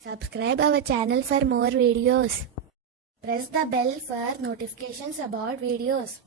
Subscribe our channel for more videos. Press the bell for notifications about videos.